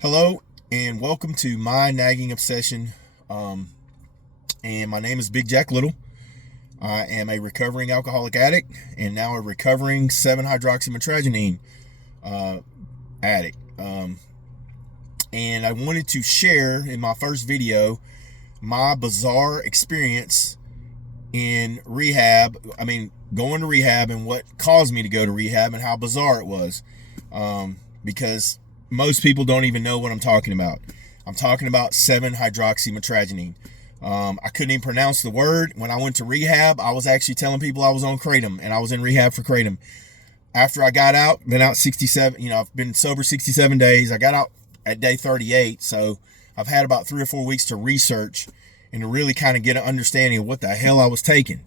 Hello and welcome to my nagging obsession. And my name is Big Jack Little. I am a recovering alcoholic addict and now a recovering 7-hydroxymitragynine addict. And I wanted to share in my first video my bizarre experience in rehab. Going to rehab and what caused me to go to rehab and how bizarre it was. Because most people don't even know what I'm talking about. I'm talking about 7-hydroxymitragynine. I couldn't even pronounce the word. When I went to rehab, I was actually telling people I was on kratom and I was in rehab for kratom. After I got out, been out 67, I've been sober 67 days. I got out at day 38. So I've had about 3 or 4 weeks to research and to really kind of get an understanding of what the hell I was taking.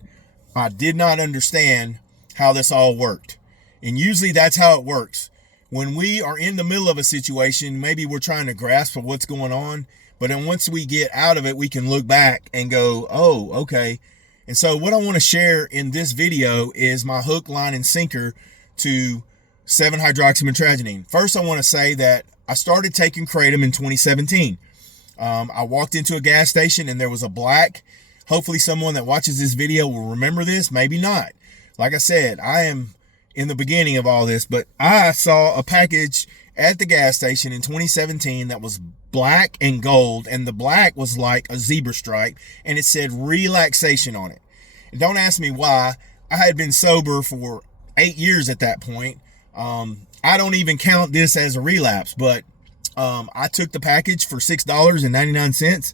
I did not understand how this all worked. And usually that's how it works. When we are in the middle of a situation, maybe we're trying to grasp of what's going on, but then once we get out of it, we can look back and go, oh, okay. And so what I want to share in this video is my hook, line, and sinker to 7-hydroxymitragynine. First, I want to say that I started taking kratom in 2017. I walked into a gas station and there was a black. Hopefully someone that watches this video will remember this, maybe not. Like I said, I am in the beginning of all this, but I saw a package at the gas station in 2017 that was black and gold, and the black was like a zebra stripe, and it said relaxation on it. And don't ask me why. I had been sober for 8 years at that point. I don't even count this as a relapse, but I took the package for $6.99,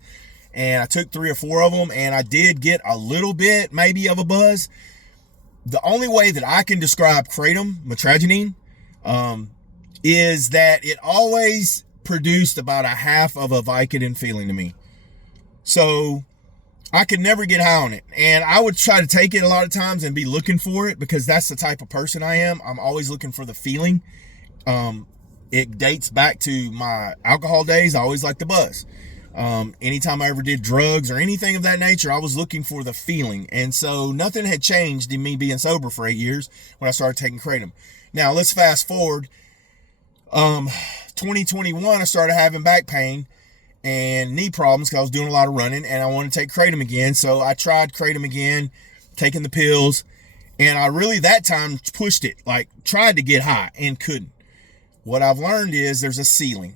and I took 3 or 4 of them, and I did get a little bit maybe of a buzz. The only way that I can describe kratom, mitragynine, is that it always produced about a half of a Vicodin feeling to me. So I could never get high on it. And I would try to take it a lot of times and be looking for it because that's the type of person I am. I'm always looking for the feeling. It dates back to my alcohol days. I always liked the buzz. Anytime I ever did drugs or anything of that nature, I was looking for the feeling. And so nothing had changed in me being sober for 8 years when I started taking kratom. Now let's fast forward. 2021, I started having back pain and knee problems because I was doing a lot of running and I wanted to take kratom again. So I tried kratom again, taking the pills, and I really that time pushed it, like tried to get high and couldn't. What I've learned is there's a ceiling.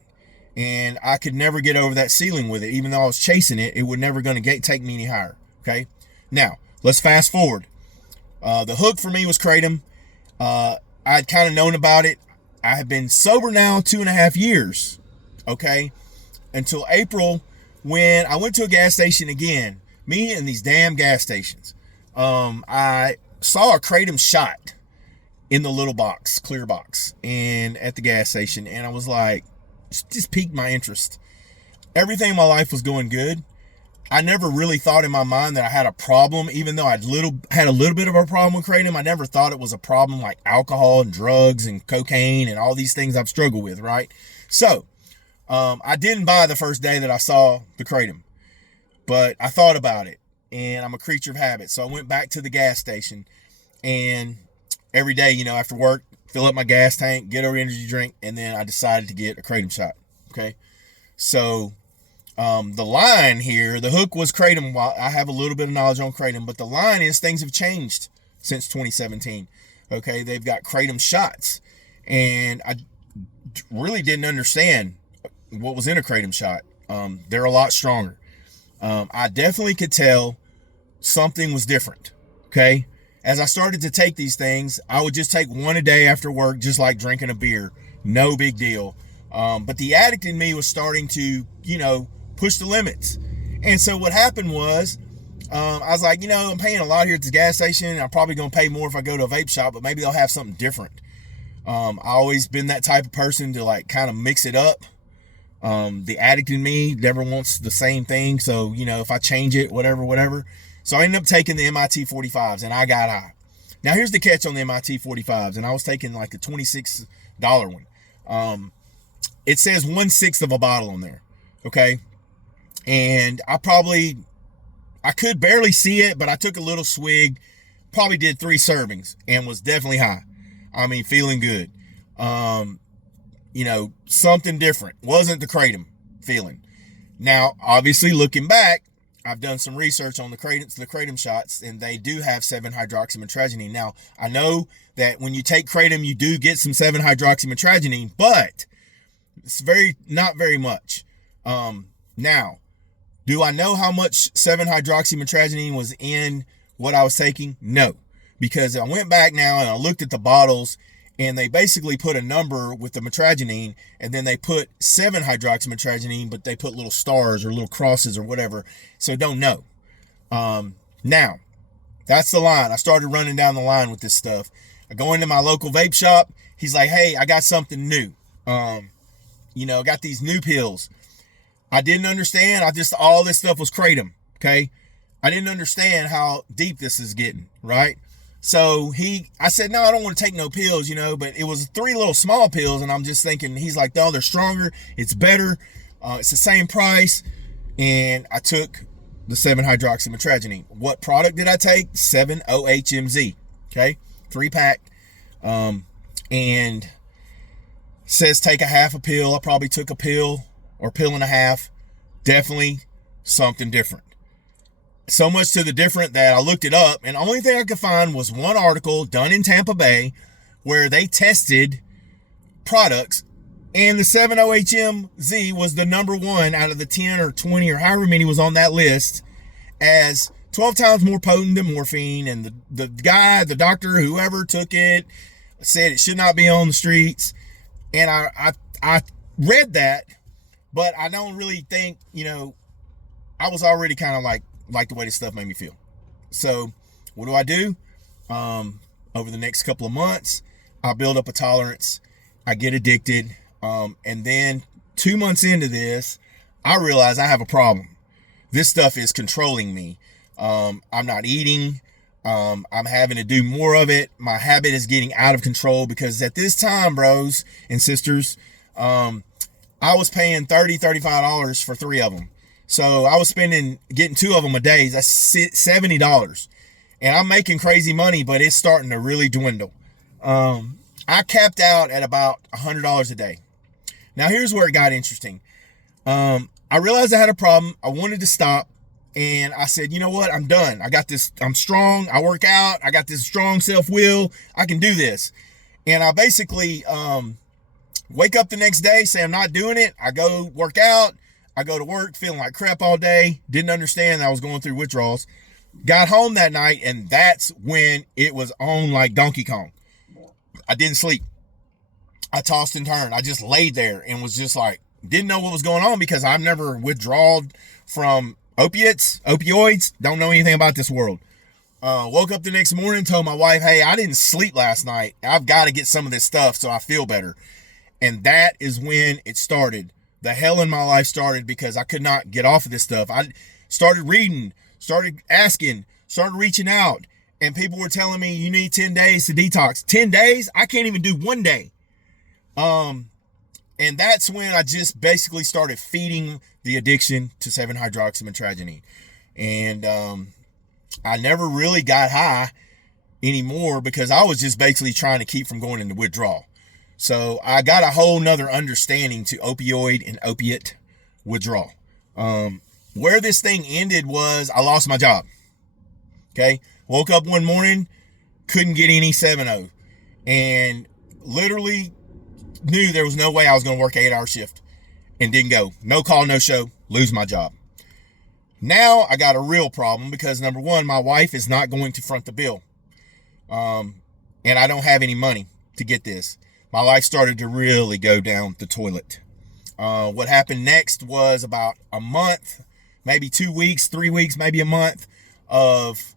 And I could never get over that ceiling with it. Even though I was chasing it, it was never going to take me any higher. Okay. Now, let's fast forward. The hook for me was kratom. I'd kind of known about it. I have been sober now 2.5 years. Okay. Until April, when I went to a gas station again. Me and these damn gas stations. I saw a kratom shot in the little box, clear box, and at the gas station. And I was like, just piqued my interest. Everything in my life was going good. I never really thought in my mind that I had a problem, even though I'd had a little bit of a problem with kratom. I never thought it was a problem like alcohol and drugs and cocaine and all these things I've struggled with, right? So, I didn't buy the first day that I saw the kratom, but I thought about it, and I'm a creature of habit. So I went back to the gas station, and every day, after work, fill up my gas tank, get an energy drink, and then I decided to get a kratom shot. Okay. So, the line here, the hook was kratom. I have a little bit of knowledge on kratom, but the line is things have changed since 2017. Okay. They've got kratom shots, and I really didn't understand what was in a kratom shot. They're a lot stronger. I definitely could tell something was different. Okay. As I started to take these things, I would just take one a day after work, just like drinking a beer. No big deal. But the addict in me was starting to, push the limits. And so what happened was, I was like, I'm paying a lot here at the gas station. I'm probably going to pay more if I go to a vape shop, but maybe they'll have something different. I always been that type of person to like kind of mix it up. The addict in me never wants the same thing. So, if I change it, whatever. So I ended up taking the MIT 45s and I got high. Now here's the catch on the MIT 45s, and I was taking like a $26 one. It says 1/6 of a bottle on there. Okay. And I could barely see it, but I took a little swig, probably did 3 servings and was definitely high. Feeling good. something different. Wasn't the kratom feeling. Now, obviously, looking back, I've done some research on the kratom shots, and they do have 7-hydroxymitragynine. Now, I know that when you take kratom, you do get some 7-hydroxymitragynine, but it's not very much. Now, do I know how much 7-hydroxymitragynine was in what I was taking? No, because I went back now and I looked at the bottles, and they basically put a number with the mitragynine, and then they put 7-hydroxymitragynine, but they put little stars or little crosses or whatever. So don't know. Now, that's the line. I started running down the line with this stuff. I go into my local vape shop. He's like, hey, I got something new. I got these new pills. I didn't understand. All this stuff was kratom. Okay. I didn't understand how deep this is getting, right? So I said, no, I don't want to take no pills, but it was 3 little small pills. And I'm just thinking, he's like, no, they're stronger. It's better. It's the same price. And I took the 7-hydroxymitragynine. What product did I take? 7-OHMZ. Okay. 3-pack. And says take a half a pill. I probably took a pill or pill and a half. Definitely something different. So much to the different that I looked it up, and the only thing I could find was one article done in Tampa Bay where they tested products, and the 7-OHMZ was the number one out of the 10 or 20 or however many was on that list as 12 times more potent than morphine. And the doctor, whoever took it, said it should not be on the streets. And I read that, but I don't really think, I was already kind of like the way this stuff made me feel. So what do? Over the next couple of months, I build up a tolerance. I get addicted. And then 2 months into this, I realize I have a problem. This stuff is controlling me. I'm not eating. I'm having to do more of it. My habit is getting out of control because at this time, bros and sisters, I was paying $30, $35 for 3 of them. So I was getting 2 of them a day. That's $70. And I'm making crazy money, but it's starting to really dwindle. I capped out at about $100 a day. Now here's where it got interesting. I realized I had a problem. I wanted to stop. And I said, you know what? I'm done. I got this. I'm strong. I work out. I got this strong self-will. I can do this. And I basically wake up the next day, say I'm not doing it. I go work out. I go to work feeling like crap all day. Didn't understand that I was going through withdrawals. Got home that night, and that's when it was on like Donkey Kong. I didn't sleep. I tossed and turned. I just laid there and was just like, didn't know what was going on because I've never withdrawed from opioids. Don't know anything about this world. Woke up the next morning, told my wife, hey, I didn't sleep last night. I've got to get some of this stuff so I feel better. And that is when it started. The hell in my life started because I could not get off of this stuff. I started reading, started asking, started reaching out, and people were telling me you need 10 days to detox. 10 days? I can't even do 1 day. And that's when I just basically started feeding the addiction to 7-hydroxymitragynine. And I never really got high anymore because I was just basically trying to keep from going into withdrawal. So I got a whole nother understanding to opioid and opiate withdrawal. Where this thing ended was I lost my job. Okay. Woke up one morning, couldn't get any 7-0, and literally knew there was no way I was going to work an 8-hour shift and didn't go. No call, no show, lose my job. Now I got a real problem because number one, my wife is not going to front the bill. And I don't have any money to get this. My life started to really go down the toilet. What happened next was about a month, maybe 2 weeks, 3 weeks, maybe a month of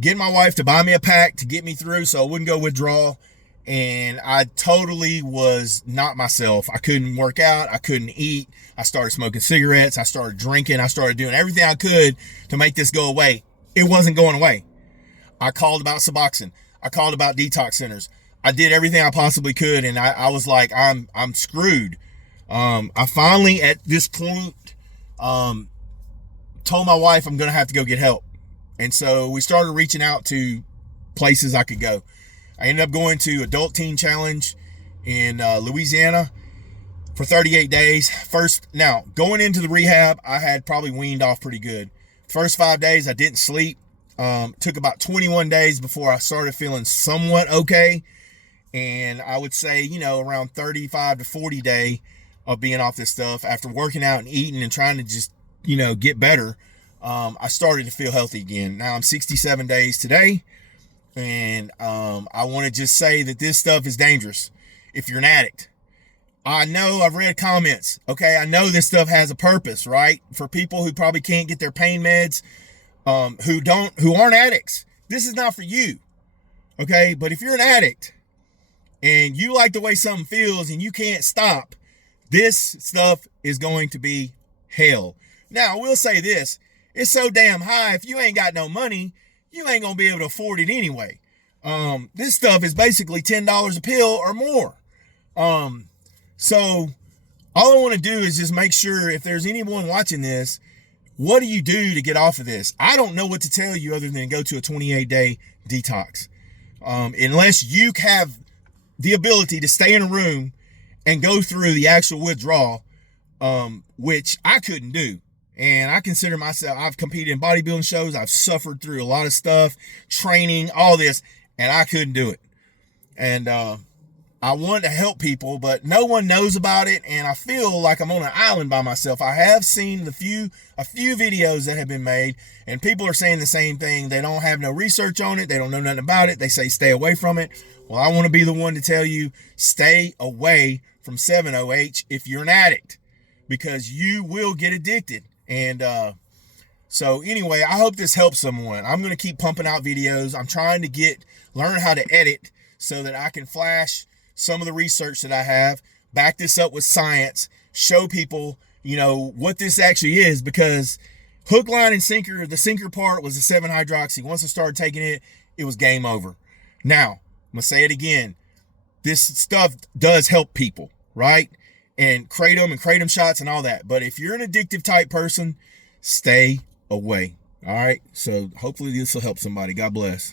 getting my wife to buy me a pack to get me through so I wouldn't go withdrawal. And I totally was not myself. I couldn't work out. I couldn't eat. I started smoking cigarettes. I started drinking. I started doing everything I could to make this go away. It wasn't going away. I called about Suboxone. I called about detox centers. I did everything I possibly could, and I was like, I'm screwed. I finally, at this point, told my wife I'm going to have to go get help. And so we started reaching out to places I could go. I ended up going to Adult Teen Challenge in Louisiana. for 38 days. Now going into the rehab, I had probably weaned off pretty good. First 5 days, I didn't sleep. Took about 21 days before I started feeling somewhat okay. And I would say, around 35 to 40 day of being off this stuff, after working out and eating and trying to just, get better, I started to feel healthy again. Now I'm 67 days today. And I want to just say that this stuff is dangerous if you're an addict. I know I've read comments. Okay, I know this stuff has a purpose, right? For people who probably can't get their pain meds, who aren't addicts. This is not for you. Okay, but if you're an addict and you like the way something feels and you can't stop, this stuff is going to be hell. Now, I will say this. It's so damn high, if you ain't got no money, you ain't going to be able to afford it anyway. This stuff is basically $10 a pill or more. So all I want to do is just make sure, if there's anyone watching this, what do you do to get off of this? I don't know what to tell you other than go to a 28-day detox. Unless you have the ability to stay in a room and go through the actual withdrawal, which I couldn't do. And I consider myself, I've competed in bodybuilding shows. I've suffered through a lot of stuff, training, all this, and I couldn't do it. And I want to help people, but no one knows about it. And I feel like I'm on an island by myself. I have seen a few videos that have been made, and people are saying the same thing. They don't have no research on it. They don't know nothing about it. They say stay away from it. Well, I want to be the one to tell you, stay away from 7-OH if you're an addict, because you will get addicted. And so anyway, I hope this helps someone. I'm going to keep pumping out videos. I'm trying to learn how to edit so that I can flash some of the research that I have, back this up with science, show people, what this actually is, because hook, line, and sinker, the sinker part was the 7-hydroxy. Once I started taking it, it was game over. Now, I'm going to say it again. This stuff does help people, right? And kratom shots and all that. But if you're an addictive type person, stay away. All right. So hopefully this will help somebody. God bless.